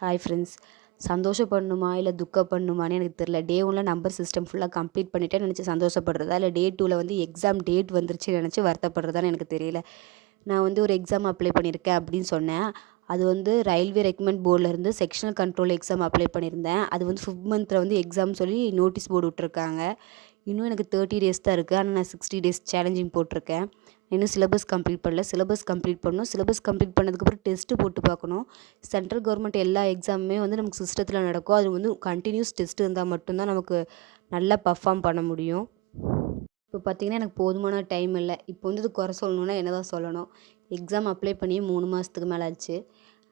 Hi friends. சந்தோஷப்படணுமா இல்லை துக்கப்படணுமான்னு எனக்கு தெரில. டே 1ல நம்பர் சிஸ்டம் ஃபுல்லாக கம்ப்ளீட் பண்ணிட்டேன்னு நினச்சி சந்தோஷப்படுறதா, இல்லை டே 2ல வந்து எக்ஸாம் டேட் வந்துருச்சுன்னு நினச்சி வருத்தப்படுறதான்னு எனக்கு தெரியல. நான் வந்து ஒரு எக்ஸாம் அப்ளை பண்ணியிருக்கேன் அப்படின்னு சொன்னேன். அது வந்து ரயில்வே ரெக்ரூட்மெண்ட் போர்ட்லேருந்து செக்ஷனல் கண்ட்ரோல் எக்ஸாம் அப்ளை பண்ணியிருந்தேன். அது வந்து 5th மந்த்தில் வந்து எக்ஸாம் சொல்லி நோட்டீஸ் போர்டு விட்ருக்காங்க. இன்னும் எனக்கு 30 டேஸ் தான் இருக்குது. ஆனால் நான் 60 டேஸ் சேலஞ்சிங் போட்டிருக்கேன். இன்னும் சிலபஸ் கம்ப்ளீட் பண்ணல. சிலபஸ் கம்ப்ளீட் பண்ணணும். சிலபஸ் கம்ப்ளீட் பண்ணதுக்கப்புறம் டெஸ்ட்டு போட்டு பார்க்கணும். சென்ட்ரல் கவர்மெண்ட் எல்லா எக்ஸாமுமே வந்து நமக்கு சிஸ்டத்தில் நடக்கும். அது வந்து கண்டினியூஸ் டெஸ்ட் இருந்தால் மட்டும்தான் நமக்கு நல்லா பர்ஃபார்ம் பண்ண முடியும். இப்போ பார்த்தீங்கன்னா எனக்கு போதுமான டைம் இல்லை. இப்போ வந்து இது குறை சொல்லணுன்னா என்ன தான் சொல்லணும்? எக்ஸாம் அப்ளை பண்ணி 3 மாதத்துக்கு மேலே ஆச்சு.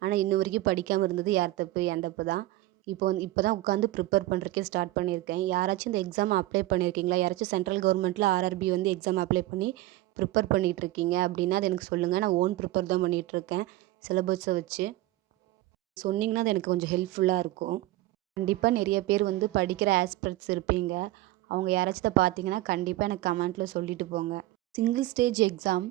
ஆனால் இன்ன வரைக்கும் படிக்காமல் இருந்தது யார் தப்பு? என் தப்பு தான். இப்போ தான் உட்காந்து ப்ரிப்பேர் பண்ணுறதுக்கே ஸ்டார்ட் பண்ணியிருக்கேன். யாராச்சும் இந்த எக்ஸாம் அப்ளை பண்ணியிருக்கீங்களா? யாராச்சும் சென்ட்ரல் கவர்மெண்ட்டில் ஆர்ஆர்பி வந்து எக்ஸாம் அப்ளை பண்ணி ப்ரிப்பேர் பண்ணிகிட்ருக்கீங்க அப்படின்னா அது எனக்கு சொல்லுங்கள். நான் ஓன் ப்ரிப்பேர் தான் பண்ணிகிட்ருக்கேன் சிலபஸை வச்சு. சொன்னீங்கன்னா அது எனக்கு கொஞ்சம் ஹெல்ப்ஃபுல்லாக இருக்கும். கண்டிப்பாக நிறைய பேர் வந்து படிக்கிற ஆஸ்பிரட்ஸ் இருப்பீங்க. அவங்க யாராச்சும் இதை பார்த்தீங்கன்னா கண்டிப்பாக எனக்கு கமெண்ட்டில் சொல்லிட்டு போங்க. Single stage exam.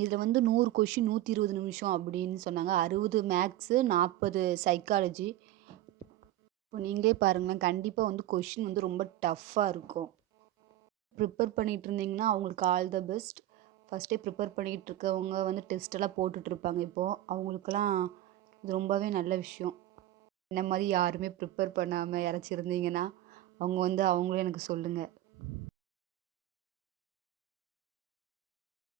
இதில் வந்து 100 கொஷின் 120 நிமிஷம் அப்படின்னு சொன்னாங்க. 60 மேக்ஸு, 40 சைக்காலஜி. இப்போ நீங்களே பாருங்களேன், கண்டிப்பாக வந்து கொஷின் வந்து ரொம்ப டஃப்பாக இருக்கும். ப்ரிப்பேர் பண்ணிகிட்டு இருந்தீங்கன்னா அவங்களுக்கு ஆல் த பெஸ்ட். ஃபஸ்ட்டே ப்ரிப்பேர் பண்ணிகிட்டு இருக்கவங்க வந்து டெஸ்ட்டெல்லாம் போட்டுட்ருப்பாங்க இப்போது. அவங்களுக்கெல்லாம் இது ரொம்பவே நல்ல விஷயம். இந்த மாதிரி யாருமே ப்ரிப்பேர் பண்ணாமல் யாராச்சும் இருந்தீங்கன்னா அவங்க வந்து அவங்களும் எனக்கு சொல்லுங்கள்.